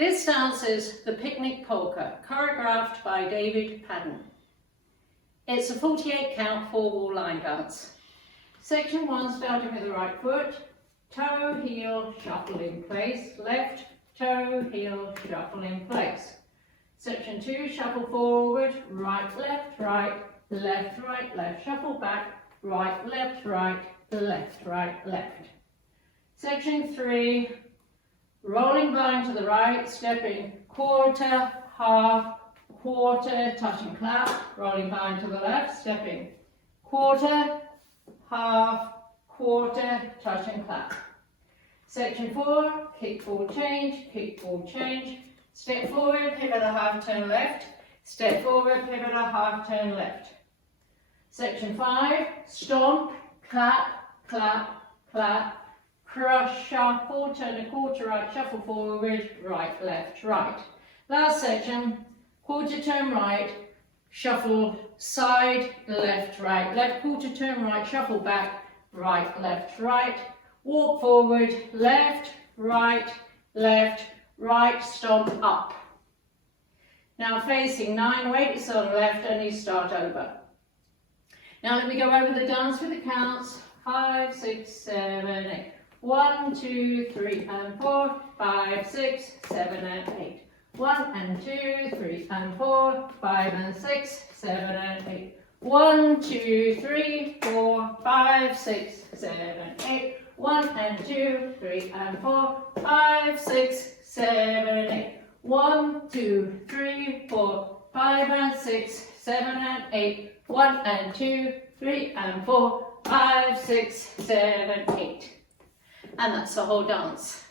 This dance is the Picnic Polka, choreographed by David Padden. It's a 48 count 4-wall line dance. Section 1 starting with the right foot, toe, heel, shuffle in place, left, toe, heel, shuffle in place. Section 2, shuffle forward, right, left, left, shuffle back, right, left, left. Section 3, rolling blind to the right, stepping quarter, half, quarter, touch and clap, rolling blind to the left, stepping quarter, half, quarter, touch and clap. Section 4, kick, fall, change, step forward, pivot a half turn left, step forward, pivot a half turn left. Section 5, stomp, clap, clap, clap, crush, shuffle, turn a quarter right, shuffle forward, right, left, right. Last section, quarter turn right, shuffle side, left, quarter turn right, shuffle back, right, left, walk forward, left, right, stomp up. Now facing 9, weight is on the left and you start over. Now let me go over the dance with the counts, 5, 6, 7, 8. 1, 2, 3 and 4, 5, 6, 7 and 8. 1 and 2, 3 and 4, 5 and 6, 7 and 8. 1, 2, 3, 4, 5, 6, 7, 8. 1 and 2, 3 and 4, 5, 6, 7 and 8. 1, 2, 3, 4, 5 and 6, 7 and 8. 1 and 2, 3 and 4, 5, 6, 7, 8. And that's the whole dance.